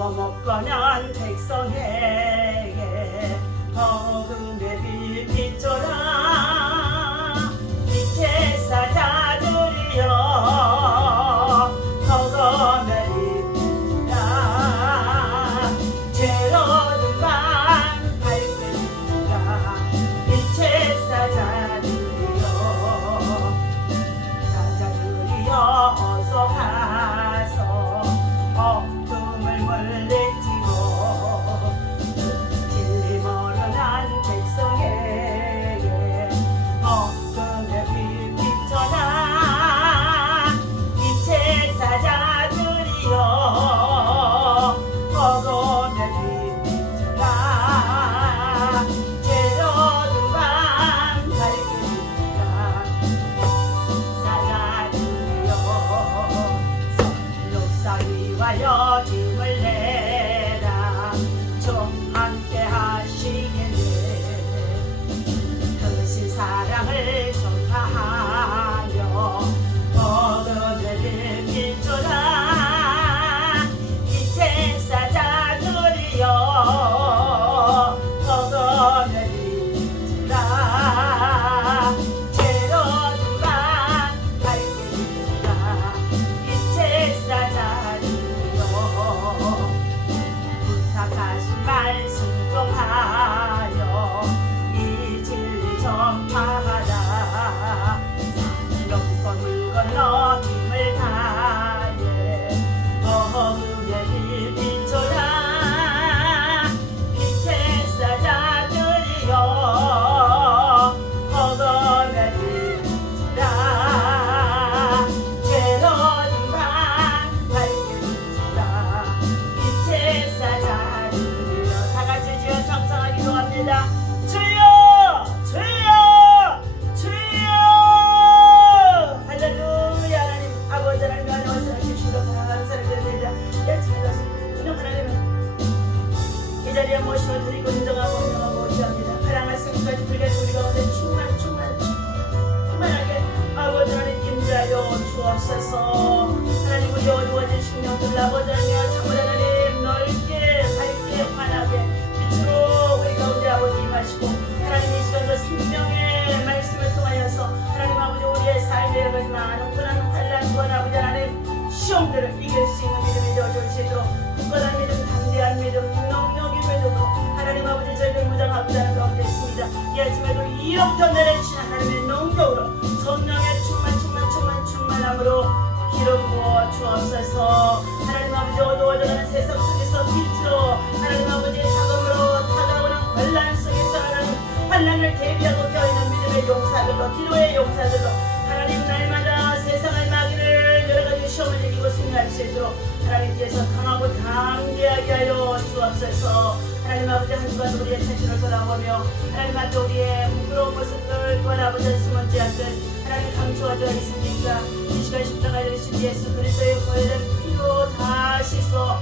구워 먹거는 백성에게 복음의 빛 비춰라. 빛의 사자들이여 복음의 빛 비춰라. 죄로운 밤 밝게 비추라. 빛의 사자들이여 어서 가서 어둠을 물리치고 진리 모르는 백성에게 어둠의 빛 비춰라. 빛의 사자들이여 어둠의 빛 비춰라. 죄로운 밤 밝게 비추라. 사자들이여 힘을 내라. 좀 함께 하시겠네. 크신 사랑을 전파하며 복음의 빛 비춰라. 빛의 사자들이여 복음의 빛 비춰라. 죄로운 밤 밝게 비춰라. 빛의 사자들이여 부탁하신 말씀 통하여 이 진리 전파하라. 영권 물 건너 힘을 다해 복음의 빛 비춰라. 빛의 사자들이여 복음의 빛 비춰라. 죄로운 밤 밝게 비춰라. 빛의 사자들이여 다같이 주여 성성하기 도합니다. 주여 주여 주여 할렐루야. 하나님 아버지 하나님 안녕하세요. 주시로 사랑하는 사람들입니다. 예수님께서 그냥 하나님은 이 자리에 모시고 드리고 인정하고 인정하고 기합니다. 사랑할 승까지 불게 우리 가운데 충만하게 아버지 하나님 임재하여 주옵소서. 하나님 우리 어두워진 심령들 아버지 하나님 참으로 하나님 넓게 밝게 환하게 빛으로 우리 가운데 아버지 임하시고 하나님 이 시간도 생명의 말씀을 통하여서 하나님 아버지 우리의 삶에 많은 고난 환난과 아버지 하나님 시험들을 이길 수 있는 믿음이 되어줄 수 있도록 굳건한 믿음 담대한 믿음 능력의 믿음으로 하나님 아버지 저희들 무장하고자 하는 가운데 있습니다. 이 아침에도 이름부터 내려주신 하나님의 능력으로 성령의 충만함으로 기름 부어 주옵소서. 하나님 아버지 어두워져가는 세상 속에서 빛으로 하나님 아버지 자금으로 다가오는 환난 속에서 하나님 환난을 대비하고 껴있는 믿음의 용사들로 기도의 용사들로 하나님 날마다 세상의 마귀를 여러가지 시험을 이기고 승리할 수 있도록 하나님께서 강하고 담대하게 하여 주옵소서. 하나님 아버지 한 주간 우리의 자신을 돌아보며 하나님 앞에 우리의 부끄러운 모습을 돌아보자 숨었지 않듯 하나님 감추어져 있습니까? 이 시간 십자가에 내리신 예수 그리스도의 보혈은 피로 다 씻어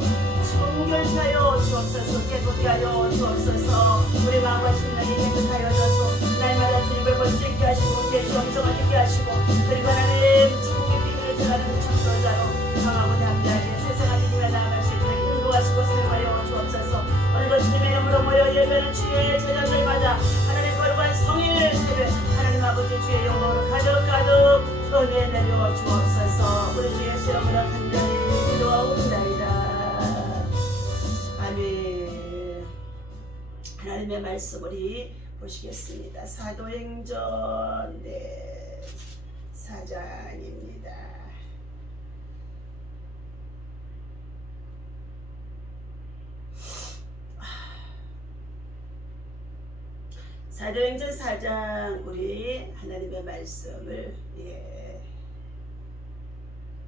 정결케 하여 주옵소서. 깨끗게 하여 주옵소서. 우리 마음과 심령이 깨끗하여 져서 날마다 주님을 볼 수 있게 하시고 예수 영성을 있게 하시고 그리고 하나님 천국의 빛을 전하는 창조자로 강하고 담대하게 세상을 이기며 나아갈 수 있도록 인도하시고 사용하여 주옵소서. 오늘도 주님의 이름으로 모여 예배하는 주의 제자들마다 하나님 거룩한 성일 세배 하나님 아버지 주의 영광으로 가득 은혜 내려 주옵소서. 우리 주 예수 이름으로 간절히 기도하옵나이다. 아멘. 하나님의 말씀 우리 보시겠습니다. 사도행전 4장입니다. 사도행전 4장 우리 하나님의 말씀을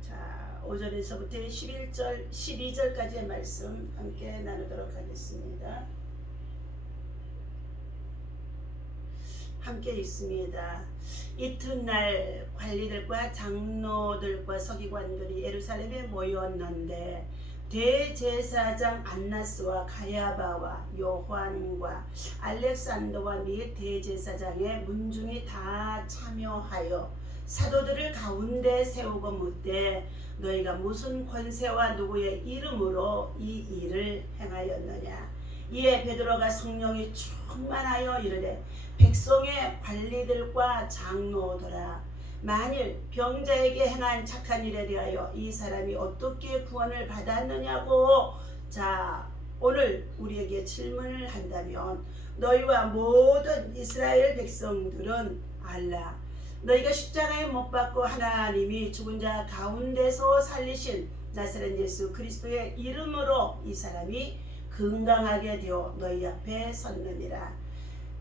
자 5절에서부터 11절 12절까지의 말씀 함께 나누도록 하겠습니다. 함께 있습니다. 이튿날 관리들과 장로들과 서기관들이 예루살렘에 모였는데 대제사장 안나스와 가야바와 요한과 알렉산더와 및 대제사장의 문중이 다 참여하여 사도들을 가운데 세우고 묻되 너희가 무슨 권세와 누구의 이름으로 이 일을 행하였느냐. 이에 베드로가 성령이 충만하여 이르되 백성의 관리들과 장로들아, 만일 병자에게 행한 착한 일에 대하여 이 사람이 어떻게 구원을 받았느냐고 오늘 우리에게 질문을 한다면 너희와 모든 이스라엘 백성들은 알라. 너희가 십자가에 못 박고 하나님이 죽은 자 가운데서 살리신 나사렛 예수 그리스도의 이름으로 이 사람이 건강하게 되어 너희 앞에 섰느니라.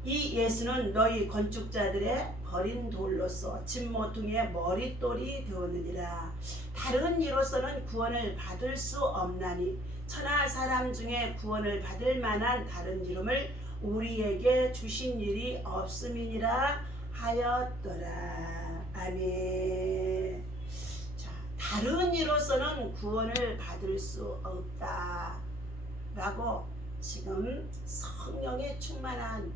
이 예수는 너희 건축자들의 버린 돌로서 진모퉁이의 머릿돌이 되었느니라. 다른 이로서는 구원을 받을 수 없나니 천하 사람 중에 구원을 받을 만한 다른 이름을 우리에게 주신 일이 없음이니라 하였더라. 아멘. 다른 이로서는 구원을 받을 수 없다 라고 지금 성령에 충만한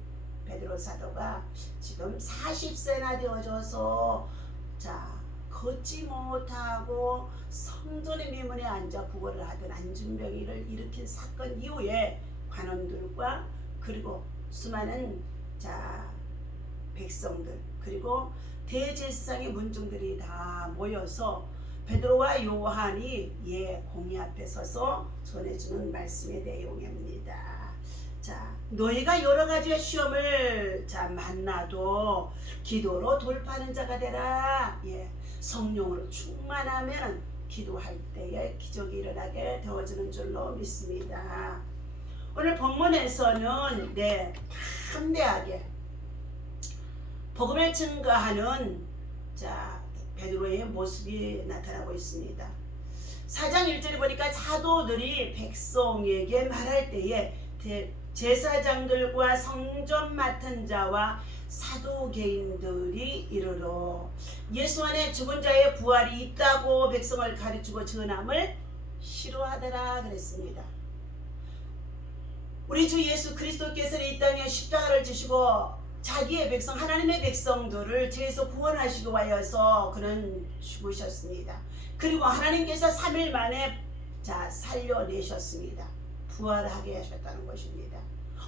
베드로 사도가 지금 40세나 되어져서 걷지 못하고 성전의 미문에 앉아 구걸을 하던 안준병이를 일으킨 사건 이후에 관원들과 그리고 수많은 백성들 그리고 대제사장의 문중들이 다 모여서 베드로와 요한이 공의 앞에 서서 전해주는 말씀의 내용입니다. 너희가 여러 가지의 시험을 만나도 기도로 돌파하는 자가 되라. 성령으로 충만하면 기도할 때에 기적이 일어나게 되어지는 줄로 믿습니다. 오늘 본문에서는 담대하게 복음을 증거하는 베드로의 모습이 나타나고 있습니다. 4장 1절에 보니까 사도들이 백성에게 말할 때에 제사장들과 성전 맡은 자와 사두개인들이 이르러 예수 안에 죽은 자의 부활이 있다고 백성을 가르치고 전함을 싫어하더라 그랬습니다. 우리 주 예수 그리스도께서 이 땅에 십자가를 지시고 자기의 백성 하나님의 백성들을 죄에서 구원하시기 위하여서 그는 죽으셨습니다. 그리고 하나님께서 3일 만에 살려내셨습니다. 부활하게 하셨다는 것입니다.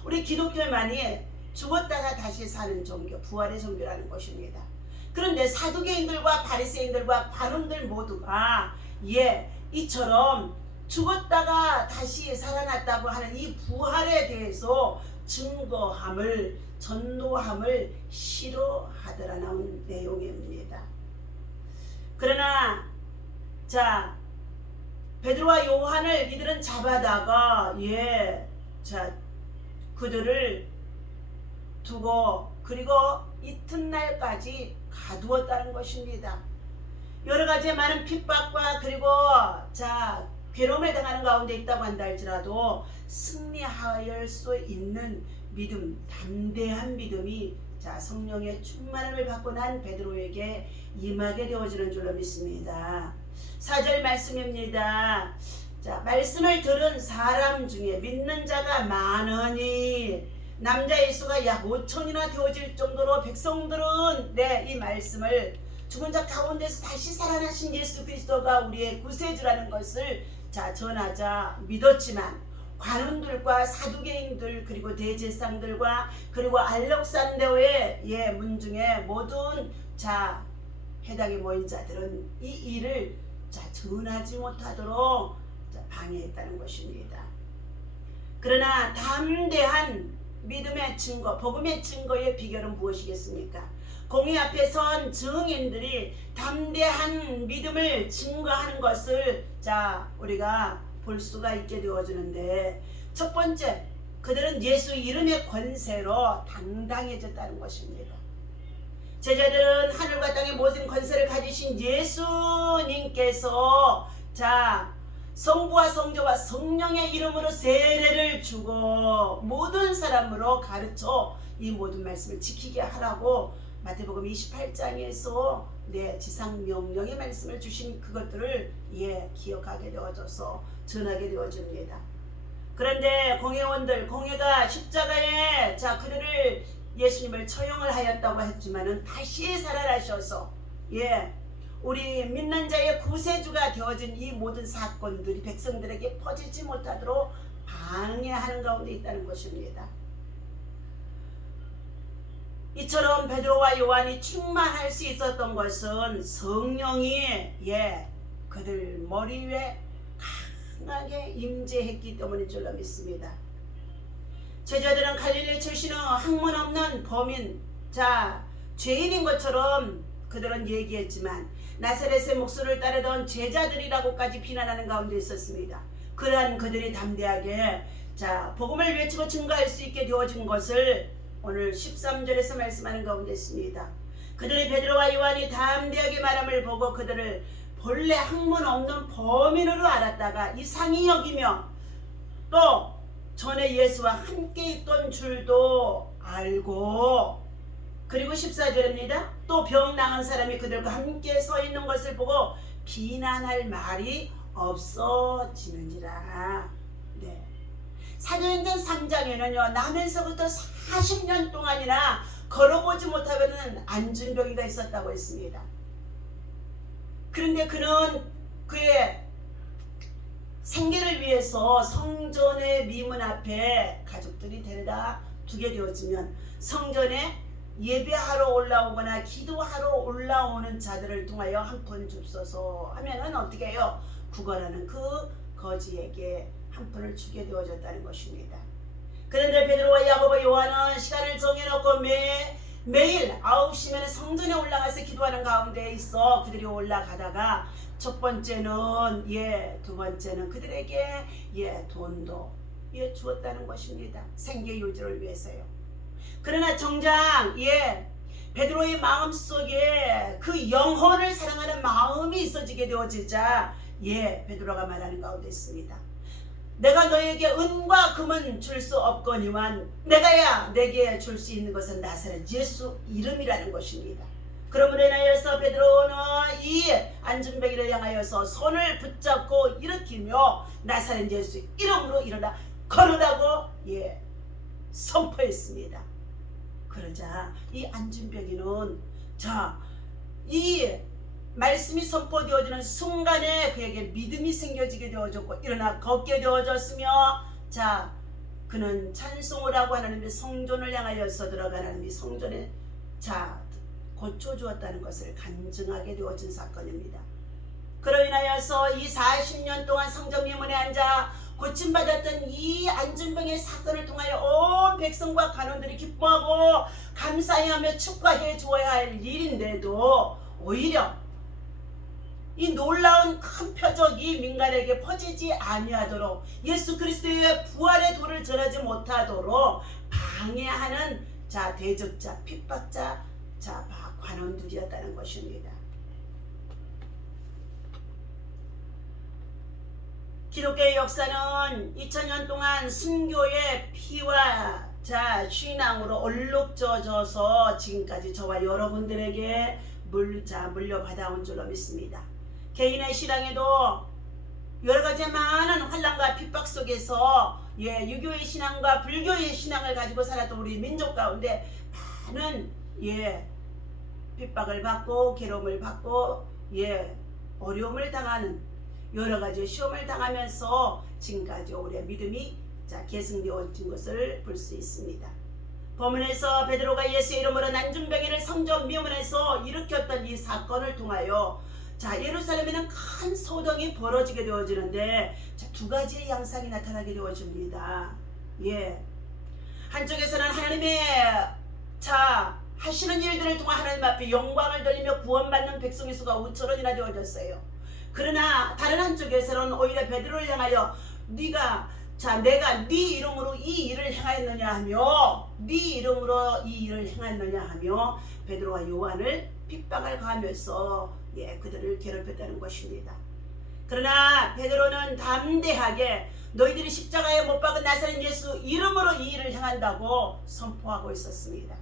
우리 기독교만이 죽었다가 다시 사는 종교, 부활의 종교라는 것입니다. 그런데 사두개인들과 바리새인들과 관원들 모두가 이처럼 죽었다가 다시 살아났다고 하는 이 부활에 대해서 증거함을 전도함을 싫어하더라 나온 내용입니다. 그러나 베드로와 요한을 이들은 잡아다가 그들을 두고 그리고 이튿날까지 가두었다는 것입니다. 여러 가지 많은 핍박과 그리고 괴로움을 당하는 가운데 있다고 한다 할지라도 승리할 수 있는 믿음, 담대한 믿음이 성령의 충만함을 받고 난 베드로에게 임하게 되어지는 줄로 믿습니다. 4절 말씀입니다. 말씀을 들은 사람 중에 믿는 자가 많으니 남자의 수가 약 5천이나 되어질 정도로 백성들은 이 말씀을 죽은 자 가운데서 다시 살아나신 예수 그리스도가 우리의 구세주라는 것을 전하자 믿었지만 관원들과 사두개인들 그리고 대제사장들과 그리고 알렉산더의 문중에 모든 해당에 모인 자들은 이 일을 전하지 못하도록 방해했다는 것입니다. 그러나 담대한 믿음의 증거, 복음의 증거의 비결은 무엇이겠습니까? 공의 앞에 선 증인들이 담대한 믿음을 증거하는 것을 우리가 볼 수가 있게 되어지는데, 첫 번째, 그들은 예수 이름의 권세로 당당해졌다는 것입니다. 제자들은 하늘과 땅의 모든 권세를 가지신 예수님께서 성부와 성자와 성령의 이름으로 세례를 주고 모든 사람으로 가르쳐 이 모든 말씀을 지키게 하라고 마태복음 28장에서 지상 명령의 말씀을 주신 그것들을 기억하게 되어져서 전하게 되어집니다. 그런데 공회원들, 공회가 십자가에 그들을 예수님을 처형을 하였다고 했지만은 다시 살아나셔서 우리 믿는 자의 구세주가 되어진 이 모든 사건들이 백성들에게 퍼지지 못하도록 방해하는 가운데 있다는 것입니다. 이처럼 베드로와 요한이 충만할 수 있었던 것은 성령이 그들 머리 위에 강하게 임재했기 때문인 줄로 믿습니다. 제자들은 갈릴리 출신의 학문 없는 범인, 죄인인 것처럼 그들은 얘기했지만 나사렛의 목소리를 따르던 제자들이라고까지 비난하는 가운데 있었습니다. 그러한 그들이 담대하게 복음을 외치고 증거할 수 있게 되어진 것을 오늘 13절에서 말씀하는 가운데 있습니다. 그들이 베드로와 요한이 담대하게 말함을 보고 그들을 본래 학문 없는 범인으로 알았다가 이상히 여기며 또 전에 예수와 함께 있던 줄도 알고, 그리고 14절입니다. 또 병 나은 사람이 그들과 함께 서 있는 것을 보고 비난할 말이 없어지는지라. 사도행전 3장에는요, 나면서부터 40년 동안이나 걸어보지 못하는 안진병이가 있었다고 했습니다. 그런데 그는 그의 생계를 위해서 성전의 미문 앞에 가족들이 데려다 두게 되었지만 성전에 예배하러 올라오거나 기도하러 올라오는 자들을 통하여 한 푼 줍소서 하면은 어떻게 해요? 구걸하는 그 거지에게 한 푼을 주게 되어졌다는 것입니다. 그런데 베드로와 야고보 요한은 시간을 정해놓고 매일 9시면 성전에 올라가서 기도하는 가운데 있어 그들이 올라가다가 첫 번째는 두 번째는 그들에게 돈도 주었다는 것입니다. 생계 유지를 위해서요. 그러나 정작 베드로의 마음속에 그 영혼을 사랑하는 마음이 있어지게 되어지자 베드로가 말하는 가운데 있습니다. 내가 너에게 은과 금은 줄 수 없거니와 내게 줄 수 있는 것은 나사렛 예수 이름이라는 것입니다. 그러므로 인하여서 베드로는 이 안진뱅이를 향하여서 손을 붙잡고 일으키며 나사렛 예수 이름으로 일어나 걸으라고 선포했습니다. 그러자 이 안진뱅이는 이 말씀이 선포되어지는 순간에 그에게 믿음이 생겨지게 되어졌고 일어나 걷게 되어졌으며 그는 찬송을 하고 하나님의 성전을 향하여서 들어가 하나님의 성전에 고쳐주었다는 것을 간증하게 되어진 사건입니다. 그로 인하여서 이 40년 동안 성전 미문에 앉아 고침받았던 이 안진병의 사건을 통하여 온 백성과 간원들이 기뻐하고 감사해하며 축하해 주어야 할 일인데도 오히려 이 놀라운 큰 표적이 민간에게 퍼지지 아니하도록 예수 그리스도의 부활의 도를 전하지 못하도록 방해하는 대적자, 핍박자, 관원들이었다는 것입니다. 기독교의 역사는 2000년 동안 순교의 피와 신앙으로 얼룩져져서 지금까지 저와 여러분들에게 물려받아온 줄로 믿습니다. 개인의 신앙에도 여러가지 많은 환난과 핍박 속에서 유교의 신앙과 불교의 신앙을 가지고 살았던 우리 민족 가운데 많은 핍박을 받고 괴로움을 받고 어려움을 당하는 여러가지 시험을 당하면서 지금까지 우리의 믿음이 계승되어진 것을 볼 수 있습니다. 본문에서 베드로가 예수의 이름으로 난중병이를 성전 미문에서 일으켰던 이 사건을 통하여 예루살렘에는 큰 소동이 벌어지게 되어지는데 두 가지의 양상이 나타나게 되어집니다. 한쪽에서는 하나님의 하시는 일들을 통해 하나님 앞에 영광을 돌리며 구원받는 백성의 수가 5,000원이나 되어졌어요. 그러나 다른 한쪽에서는 오히려 베드로를 향하여 내가 네 이름으로 이 일을 행하였느냐 하며 베드로와 요한을 핍박을 가하면서 그들을 괴롭혔다는 것입니다. 그러나 베드로는 담대하게 너희들이 십자가에 못 박은 나사렛 예수 이름으로 이 일을 행한다고 선포하고 있었습니다.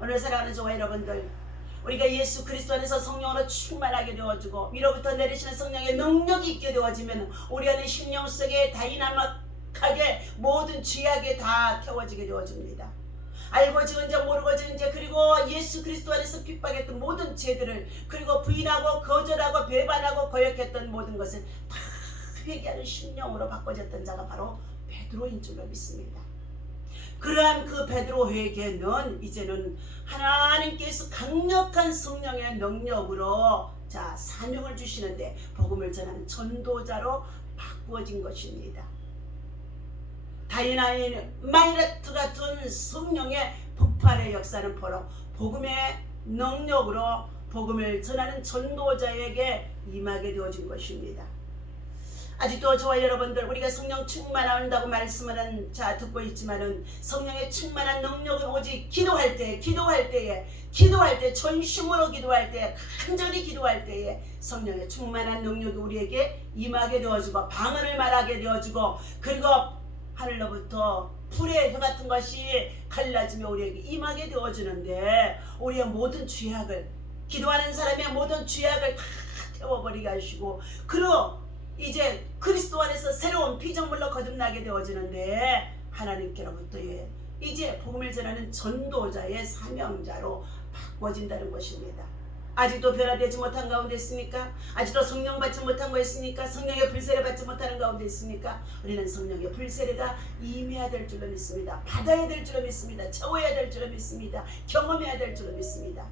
오늘 사랑하는 저와 여러분들, 우리가 예수 그리스도 안에서 성령으로 충만하게 되어지고 위로부터 내리시는 성령의 능력이 있게 되어지면 우리 안에 심령 속에 다이나믹하게 모든 죄악이 다 태워지게 되어집니다. 알고 지은 죄 모르고 지은 죄 그리고 예수 그리스도 안에서 핍박했던 모든 죄들을 그리고 부인하고 거절하고 배반하고 거역했던 모든 것을 다 회개하는 심령으로 바꿔졌던 자가 바로 베드로인 줄로 믿습니다. 그러한 그 베드로 회개는 이제는 하나님께서 강력한 성령의 능력으로 사명을 주시는데 복음을 전하는 전도자로 바꾸어진 것입니다. 다이나마이트 같은 성령의 폭발의 역사는 바로 복음의 능력으로 복음을 전하는 전도자에게 임하게 되어진 것입니다. 아직도 저와 여러분들 우리가 성령 충만한다고 말씀을 듣고 있지만은 성령의 충만한 능력은 오직 기도할 때 전심으로 기도할 때 간절히 기도할 때에 성령의 충만한 능력이 우리에게 임하게 되어지고 방언을 말하게 되어지고 그리고 하늘로부터 불의 혀 같은 것이 갈라지며 우리에게 임하게 되어지는데 우리의 모든 죄악을 기도하는 사람의 모든 죄악을 다 태워버리게 하시고 그리고 이제 그리스도 안에서 새로운 피조물로 거듭나게 되어지는데 하나님께로부터의 이제 복음을 전하는 전도자의 사명자로 바꿔진다는 것입니다. 아직도 변화되지 못한 가운데 있습니까? 아직도 성령 받지 못한 거 있습니까? 성령의 불세례 받지 못하는 가운데 있습니까? 우리는 성령의 불세례가 임해야 될 줄로 믿습니다. 받아야 될 줄로 믿습니다. 채워야 될 줄로 믿습니다. 경험해야 될 줄로 믿습니다.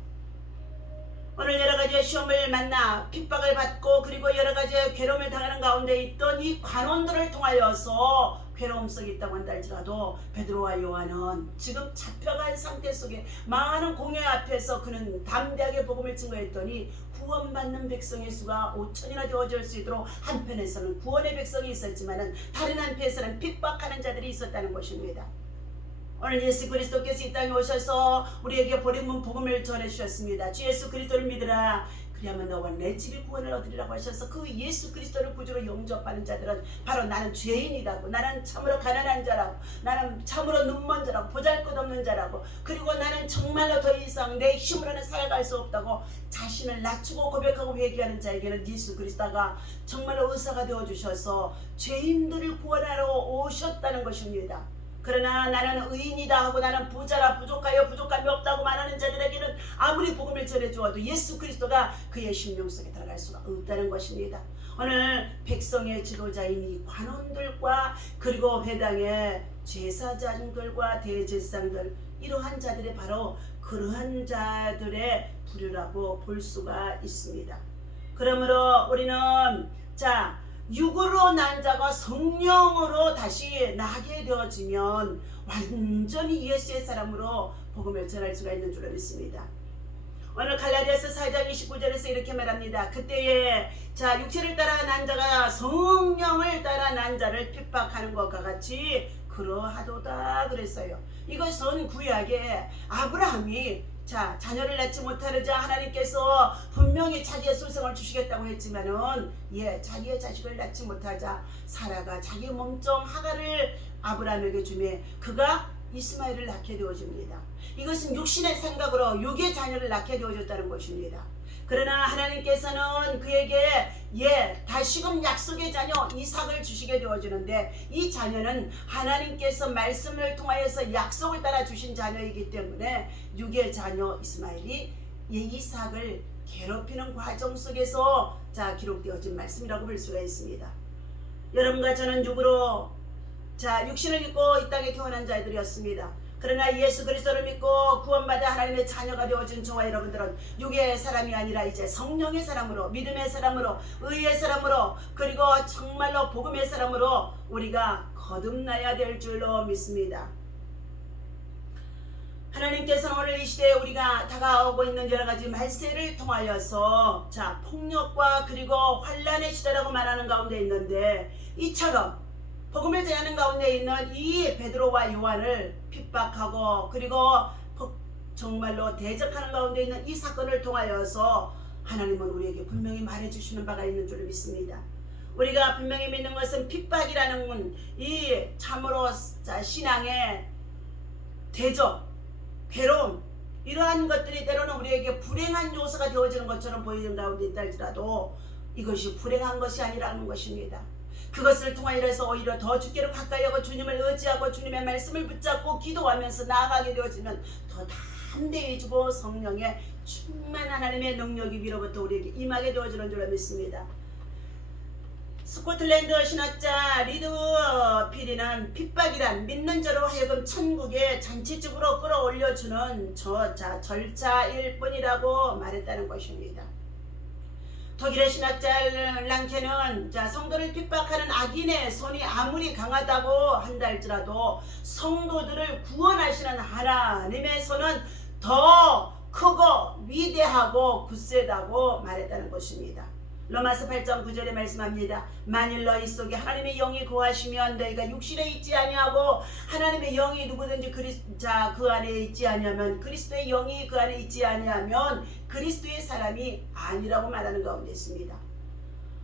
오늘 여러가지의 시험을 만나 핍박을 받고 그리고 여러가지의 괴로움을 당하는 가운데 있던 이 관원들을 통하여서 괴로움 속에 있다고 한다 할지라도 베드로와 요한은 지금 잡혀간 상태 속에 많은 공회 앞에서 그는 담대하게 복음을 증거했더니 구원받는 백성의 수가 5천이나 되어질 수 있도록 한편에서는 구원의 백성이 있었지만 다른 한편에서는 핍박하는 자들이 있었다는 것입니다. 오늘 예수 그리스도께서 이 땅에 오셔서 우리에게 보내는 복음을 전해주셨습니다. 주 예수 그리스도를 믿으라 그리하면 너와 내 집이 구원을 얻으리라고 하셔서 그 예수 그리스도를 구주로 영접하는 자들은 바로 나는 죄인이라고 나는 참으로 가난한 자라고 나는 참으로 눈먼 자라고 보잘것없는 자라고 그리고 나는 정말로 더 이상 내 힘으로는 살아갈 수 없다고 자신을 낮추고 고백하고 회개하는 자에게는 예수 그리스도가 정말로 의사가 되어주셔서 죄인들을 구원하러 오셨다는 것입니다. 그러나 나는 의인이다 하고 나는 부자라 부족하여 부족함이 없다고 말하는 자들에게는 아무리 복음을 전해주어도 예수 그리스도가 그의 심령 속에 들어갈 수가 없다는 것입니다. 오늘 백성의 지도자인 이 관원들과 그리고 회당의 제사장들과 대제사장들 이러한 자들이 바로 그러한 자들의 부류라고 볼 수가 있습니다. 그러므로 우리는 육으로 난 자가 성령으로 다시 나게 되어지면 완전히 예수의 사람으로 복음을 전할 수가 있는 줄로 믿습니다. 오늘 갈라디아서 4장 29절에서 이렇게 말합니다. 그때에 육체를 따라 난 자가 성령을 따라 난 자를 핍박하는 것과 같이 그러하도다 그랬어요. 이것은 구약에 아브라함이 자녀를 낳지 못하자 하나님께서 분명히 자기의 소생을 주시겠다고 했지만은 자기의 자식을 낳지 못하자 사라가 자기의 몸종 하가를 아브라함에게 주매 그가 이스마엘을 낳게 되어집니다. 이것은 육신의 생각으로 육의 자녀를 낳게 되어졌다는 것입니다. 그러나 하나님께서는 그에게 다시금 약속의 자녀 이삭을 주시게 되어지는데 이 자녀는 하나님께서 말씀을 통하여서 약속을 따라 주신 자녀이기 때문에 육의 자녀 이스마엘이 이삭을 괴롭히는 과정 속에서 기록되어진 말씀이라고 볼 수가 있습니다. 여러분과 저는 육으로 육신을 입고 이 땅에 태어난 자들이었습니다. 그러나 예수 그리스도를 믿고 구원받아 하나님의 자녀가 되어진 저와 여러분들은 육의 사람이 아니라 이제 성령의 사람으로 믿음의 사람으로 의의 사람으로 그리고 정말로 복음의 사람으로 우리가 거듭나야 될 줄로 믿습니다. 하나님께서는 오늘 이 시대에 우리가 다가오고 있는 여러가지 말세를 통하여서 폭력과 그리고 환란의 시대라고 말하는 가운데 있는데 이처럼 복음을 전하는 가운데 있는 이 베드로와 요한을 핍박하고 그리고 정말로 대적하는 가운데 있는 이 사건을 통하여서 하나님은 우리에게 분명히 말해주시는 바가 있는 줄 믿습니다. 우리가 분명히 믿는 것은 핍박이라는 이 참으로 신앙의 대적, 괴로움 이러한 것들이 때로는 우리에게 불행한 요소가 되어지는 것처럼 보이는 가운데 있다 할지라도 이것이 불행한 것이 아니라는 것입니다. 그것을 통하여 해서 오히려 더 주께로 가까이 하고 주님을 의지하고 주님의 말씀을 붙잡고 기도하면서 나아가게 되어지면 더 담대해지고 성령의 충만한 하나님의 능력이 위로부터 우리에게 임하게 되어지는 줄로 믿습니다. 스코틀랜드 신학자 리드 피리는 핍박이란 믿는 자로 하여금 천국에 잔치집으로 끌어올려주는 절차일 뿐이라고 말했다는 것입니다. 독일의 신학자 랑케는 성도를 핍박하는 악인의 손이 아무리 강하다고 한다 할지라도 성도들을 구원하시는 하나님의 손은 더 크고 위대하고 굳세다고 말했다는 것입니다. 로마서 8장 9절에 말씀합니다. 만일 너희 속에 하나님의 영이 거하시면 너희가 육신에 있지 아니하고 하나님의 영이 누구든지 그 안에 있지 아니하면 그리스도의 영이 그 안에 있지 아니하면 그리스도의 사람이 아니라고 말하는 가운데 있습니다.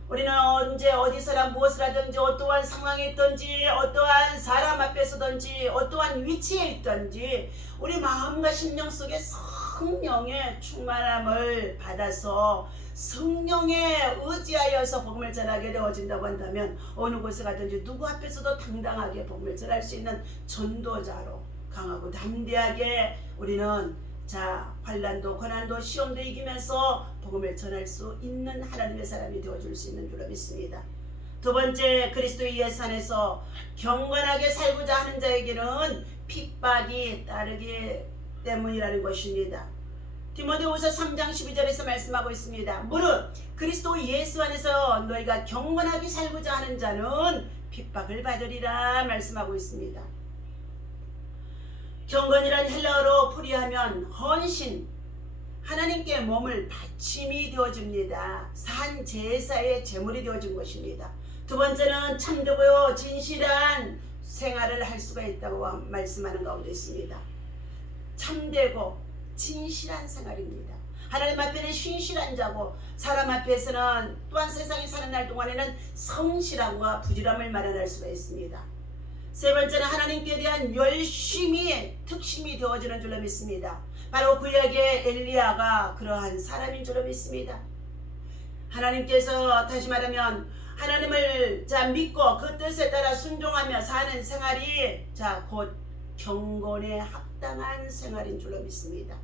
우리는 언제 어디서나 무엇을 하든지 어떠한 상황에 있든지 어떠한 사람 앞에서든지 어떠한 위치에 있든지 우리 마음과 심령 속에 성령의 충만함을 받아서 성령에 의지하여서 복음을 전하게 되어진다고 한다면 어느 곳에 가든지 누구 앞에서도 당당하게 복음을 전할 수 있는 전도자로 강하고 담대하게 우리는 환난도 고난도 시험도 이기면서 복음을 전할 수 있는 하나님의 사람이 되어줄 수 있는 줄로 믿습니다. 두 번째, 그리스도의 예수 안에서 경건하게 살고자 하는 자에게는 핍박이 따르기 때문이라는 것입니다. 디모데후서 3장 12절에서 말씀하고 있습니다. 무릇 그리스도 예수 안에서 너희가 경건하게 살고자 하는 자는 핍박을 받으리라 말씀하고 있습니다. 경건이란 헬라어로 풀이하면 헌신, 하나님께 몸을 바침이 되어줍니다. 산 제사의 제물이 되어준 것입니다. 두 번째는 참되고요 진실한 생활을 할 수가 있다고 말씀하는 가운데 있습니다. 참되고 진실한 생활입니다. 하나님 앞에는 신실한 자고 사람 앞에서는 또한 세상에 사는 날 동안에는 성실함과 부지런함을 마련할 수가 있습니다. 세 번째는 하나님께 대한 열심이 특심이 되어지는 줄로 믿습니다. 바로 구약의 엘리야가 그러한 사람인 줄로 믿습니다. 하나님께서 다시 말하면 하나님을 믿고 그 뜻에 따라 순종하며 사는 생활이 곧 경건에 합당한 생활인 줄로 믿습니다.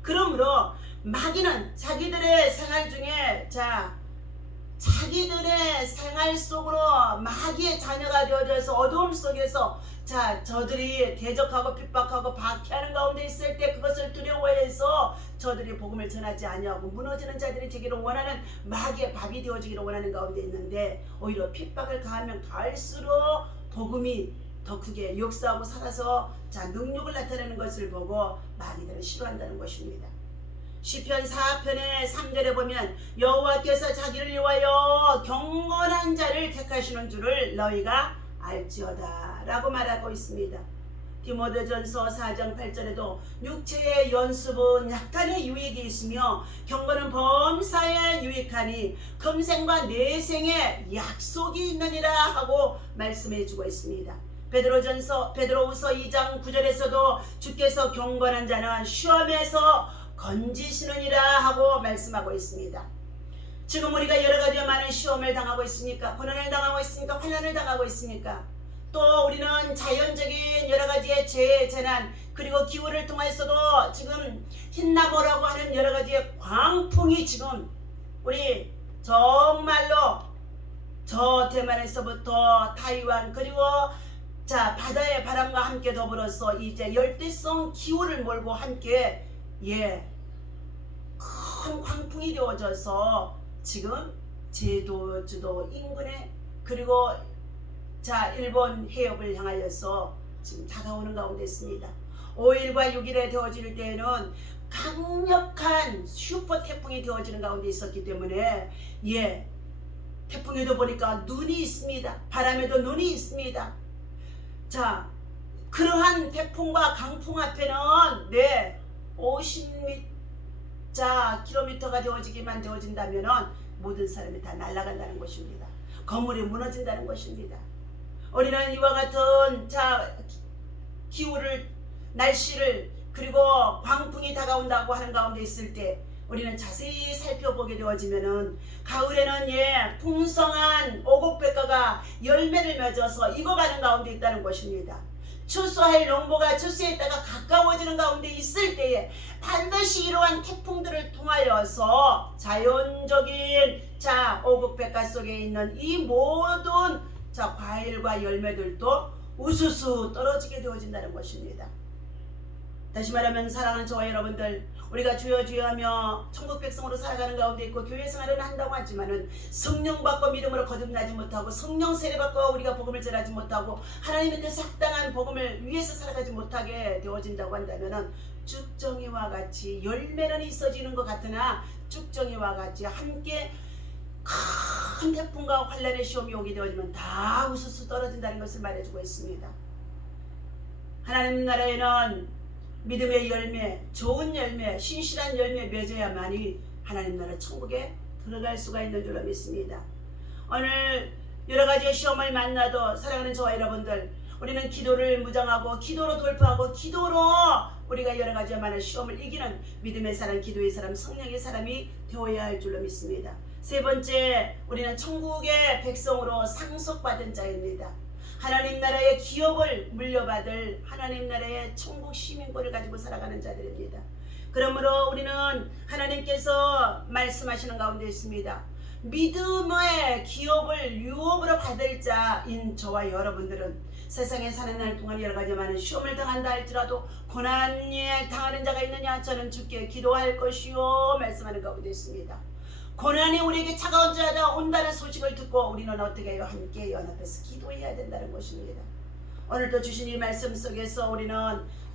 그러므로 마귀는 자기들의 생활 중에 자기들의 생활 속으로 마귀의 자녀가 되어져서 어두움 속에서 저들이 대적하고 핍박하고 박해하는 가운데 있을 때 그것을 두려워해서 저들이 복음을 전하지 아니하고 무너지는 자들이 되기를 원하는 마귀의 밥이 되어지기를 원하는 가운데 있는데 오히려 핍박을 가하면 가할수록 복음이 더 크게 역사하고 살아서 능력을 나타내는 것을 보고 마귀들은 싫어한다는 것입니다. 시편 4편의 3절에 보면 여호와께서 자기를 위하여 경건한 자를 택하시는 줄을 너희가 알지어다 라고 말하고 있습니다. 디모데전서 4장 8절에도 육체의 연습은 약간의 유익이 있으며 경건은 범사에 유익하니 금생과 내생에 약속이 있느니라 하고 말씀해 주고 있습니다. 베드로후서 2장 9절에서도 주께서 경건한 자는 시험에서 건지시느니라 하고 말씀하고 있습니다. 지금 우리가 여러 가지 많은 시험을 당하고 있으니까 고난을 당하고 있으니까 환난을 당하고 있으니까 또 우리는 자연적인 여러 가지의 재해 재난 그리고 기후를 통해서도 지금 흰나보라고 하는 여러 가지의 광풍이 지금 우리 정말로 저 대만에서부터 타이완 그리고 바다의 바람과 함께 더불어서 이제 열대성 기후를 몰고 함께 큰 광풍이 되어져서 지금 제도주도 인근에 그리고 일본 해협을 향하여서 지금 다가오는 가운데 있습니다. 5일과 6일에 되어질 때에는 강력한 슈퍼 태풍이 되어지는 가운데 있었기 때문에 태풍에도 보니까 눈이 있습니다. 바람에도 눈이 있습니다. 그러한 태풍과 강풍 앞에는 50km가 되어지기만 되어진다면 모든 사람이 다 날아간다는 것입니다. 건물이 무너진다는 것입니다. 우리는 이와 같은 기후를 날씨를 그리고 광풍이 다가온다고 하는 가운데 있을 때 우리는 자세히 살펴보게 되어지면은 가을에는 풍성한 오곡백과가 열매를 맺어서 익어가는 가운데 있다는 것입니다. 추수할 농부가 추수했다가 가까워지는 가운데 있을 때에 반드시 이러한 태풍들을 통하여서 자연적인 오곡백과 속에 있는 이 모든 과일과 열매들도 우수수 떨어지게 되어진다는 것입니다. 다시 말하면 사랑하는 저와 여러분들, 우리가 주여 주여 하며 천국 백성으로 살아가는 가운데 있고 교회 생활을 한다고 하지만은 성령 받고 믿음으로 거듭나지 못하고 성령 세례 받고 우리가 복음을 전하지 못하고 하나님의 뜻에 합당한 복음을 위해서 살아가지 못하게 되어진다고 한다면은 쭉정이와 같이 열매는 있어지는 것 같으나 쭉정이와 같이 함께 큰 태풍과 환란의 시험이 오게 되어지면 다 우수수 떨어진다는 것을 말해주고 있습니다. 하나님 나라에는 믿음의 열매, 좋은 열매, 신실한 열매 맺어야만이 하나님 나라 천국에 들어갈 수가 있는 줄로 믿습니다. 오늘 여러 가지의 시험을 만나도 사랑하는 저와 여러분들, 우리는 기도를 무장하고 기도로 돌파하고 기도로 우리가 여러 가지의 많은 시험을 이기는 믿음의 사람, 기도의 사람, 성령의 사람이 되어야 할 줄로 믿습니다. 세 번째, 우리는 천국의 백성으로 상속받은 자입니다. 하나님 나라의 기업을 물려받을 하나님 나라의 천국 시민권을 가지고 살아가는 자들입니다. 그러므로 우리는 하나님께서 말씀하시는 가운데 있습니다. 믿음의 기업을 유업으로 받을 자인 저와 여러분들은 세상에 사는 날 동안 여러 가지 많은 시험을 당한다 할지라도 고난에 당하는 자가 있느냐, 저는 주께 기도할 것이요 말씀하는 가운데 있습니다. 고난이 우리에게 차가운 자가 온다는 소식을 듣고 우리는 어떻게 해요? 함께 연합해서 기도해야 된다는 것입니다. 오늘도 주신 이 말씀 속에서 우리는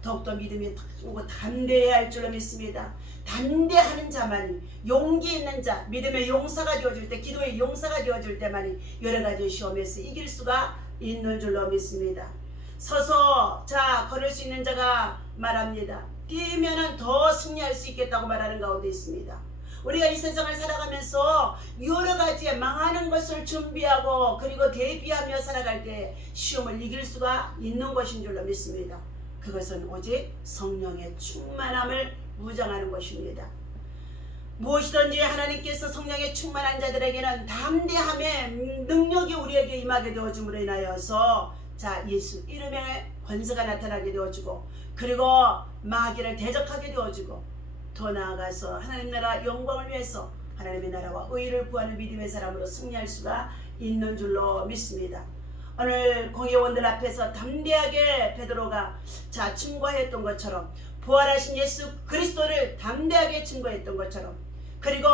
더욱더 믿음이 오고 담대해야 할 줄로 믿습니다. 담대하는 자만이, 용기 있는 자, 믿음의 용사가 되어줄 때, 기도의 용사가 되어줄 때만이 여러 가지 시험에서 이길 수가 있는 줄로 믿습니다. 서서 걸을 수 있는 자가 말합니다. 뛰면은 더 승리할 수 있겠다고 말하는 가운데 있습니다. 우리가 이 세상을 살아가면서 여러 가지 망하는 것을 준비하고 그리고 대비하며 살아갈 때 시험을 이길 수가 있는 것인 줄로 믿습니다. 그것은 오직 성령의 충만함을 무장하는 것입니다. 무엇이든지 하나님께서 성령의 충만한 자들에게는 담대함의 능력이 우리에게 임하게 되어줌으로 인하여서 예수 이름의 권세가 나타나게 되어주고 그리고 마귀를 대적하게 되어주고 더 나아가서 하나님 나라 영광을 위해서 하나님의 나라와 의를 구하는 믿음의 사람으로 승리할 수가 있는 줄로 믿습니다. 오늘 공회원들 앞에서 담대하게 베드로가 증거했던 것처럼 부활하신 예수 그리스도를 담대하게 증거했던 것처럼 그리고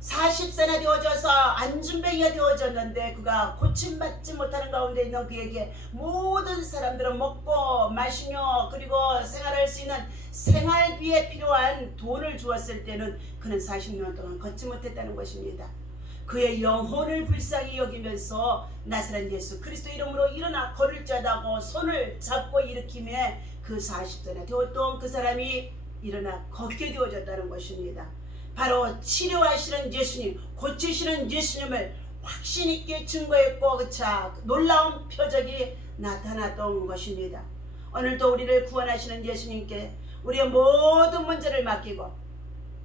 40세나 되어져서 안준뱅이가 되어졌는데 그가 고침받지 못하는 가운데 있는 그에게 모든 사람들은 먹고 마시며 그리고 생활할 수 있는 생활비에 필요한 돈을 주었을 때는 그는 40년 동안 걷지 못했다는 것입니다. 그의 영혼을 불쌍히 여기면서 나사렛 예수 그리스도 이름으로 일어나 걸을자다고 손을 잡고 일으킴에 그 40세나 되었던 그 사람이 일어나 걷게 되어졌다는 것입니다. 바로 치료하시는 예수님, 고치시는 예수님을 확신 있게 증거했고 놀라운 표적이 나타났던 것입니다. 오늘도 우리를 구원하시는 예수님께 우리의 모든 문제를 맡기고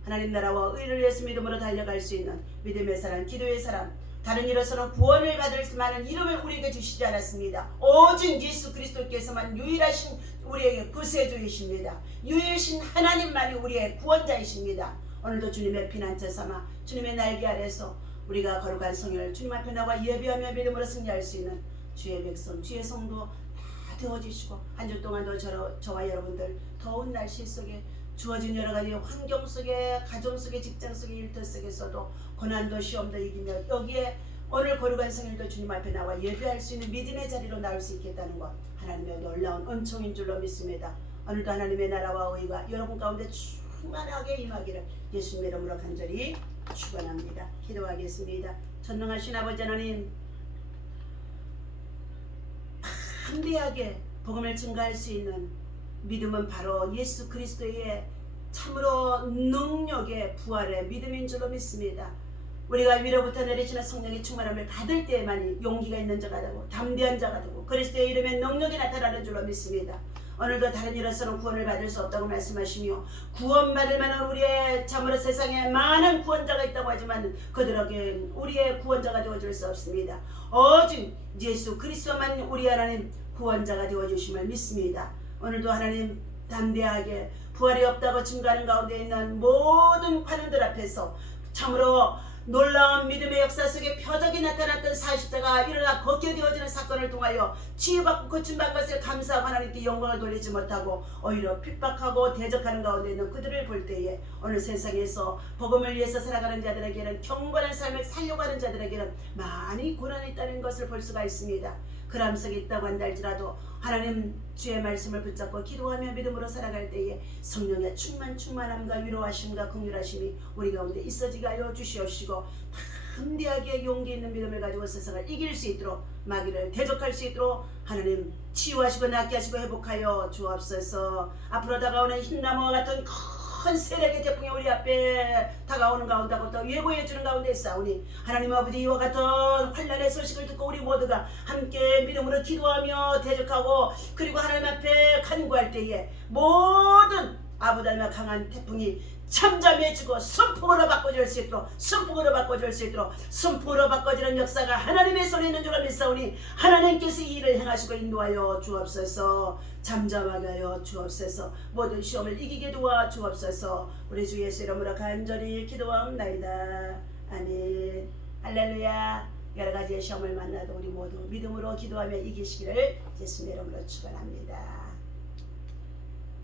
하나님 나라와 의를 위해서 믿음으로 달려갈 수 있는 믿음의 사람, 기도의 사람, 다른 이로서는 구원을 받을 만한 이름을 우리에게 주시지 않았습니다. 오직 예수 그리스도께서만 유일하신 우리에게 구세주이십니다. 유일신 하나님만이 우리의 구원자이십니다. 오늘도 주님의 피난처 삼아 주님의 날개 아래서 우리가 거룩한 성령을 주님 앞에 나와 예배하며 믿음으로 승리할 수 있는 주의 백성, 주의 성도 다 되어주시고 한 주 동안도 저와 여러분들 더운 날씨 속에 주어진 여러 가지 환경 속에 가정 속에 직장 속에 일터 속에서도 고난도 시험도 이기며 여기에 오늘 거룩한 성일도 주님 앞에 나와 예배할 수 있는 믿음의 자리로 나올 수 있겠다는 것 하나님의 놀라운 은총인 줄로 믿습니다. 오늘도 하나님의 나라와 의가 여러분 가운데 충만하게 임하기를 예수님 이름으로 간절히 축원합니다. 기도하겠습니다. 전능하신 아버지 하나님, 담대하게 복음을 증거할 수 있는 믿음은 바로 예수 그리스도의 참으로 능력의 부활의 믿음인 줄로 믿습니다. 우리가 위로부터 내리시는 성령의 충만함을 받을 때만이 용기가 있는 자가 되고 담대한 자가 되고 그리스도의 이름의 능력이 나타나는 줄로 믿습니다. 오늘도 다른 일로서는 구원을 받을 수 없다고 말씀하시며 구원받을 만한 우리의 참으로 세상에 많은 구원자가 있다고 하지만 그들에게 우리의 구원자가 되어줄 수 없습니다. 오직 예수 그리스도만 우리 하나님 구원자가 되어주심을 믿습니다. 오늘도 하나님 담대하게 부활이 없다고 증거하는 가운데 있는 모든 환우들 앞에서 참으로 놀라운 믿음의 역사 속에 표적이 나타났던 40자가 일어나 걷게 되어지는 사건을 통하여 치유받고 고침받은 것을 감사하고 하나님께 영광을 돌리지 못하고 오히려 핍박하고 대적하는 가운데 있는 그들을 볼 때에 오늘 세상에서 복음을 위해서 살아가는 자들에게는 경건한 삶을 살려고 하는 자들에게는 많이 고난이 있다는 것을 볼 수가 있습니다. 그람 속에 있다고 한다 할지라도 하나님 주의 말씀을 붙잡고 기도하며 믿음으로 살아갈 때에 성령의 충만함과 위로하심과 긍휼하심이 우리 가운데 있어지게 하여 주시옵시고 담대하게 용기 있는 믿음을 가지고 세상을 이길 수 있도록 마귀를 대적할 수 있도록 하나님 치유하시고 낫게 하시고 회복하여 주옵소서. 앞으로 다가오는 흰나무와 같은 큰 세력의 태풍이 우리 앞에 다가오는 가운데부터 예고해 주는 가운데 있사오니 하나님 아버지 이와 같은 환난의 소식을 듣고 우리 모두가 함께 믿음으로 기도하며 대적하고 그리고 하나님 앞에 간구할 때에 모든 아부달마 강한 태풍이 잠잠해지고 순풍으로 바꿔줄 수 있도록 순풍으로 바꿔지는 역사가 하나님의 손에 있는 줄로 믿사오니 하나님께서 이 일을 행하시고 인도하여 주옵소서. 잠잠하게 하여 주옵소서. 모든 시험을 이기게 도와 주옵소서. 우리 주 예수 이름으로 간절히 기도하옵나이다. 아멘. 할렐루야. 여러가지의 시험을 만나도 우리 모두 믿음으로 기도하며 이기시기를 예수님 이름으로 축원합니다.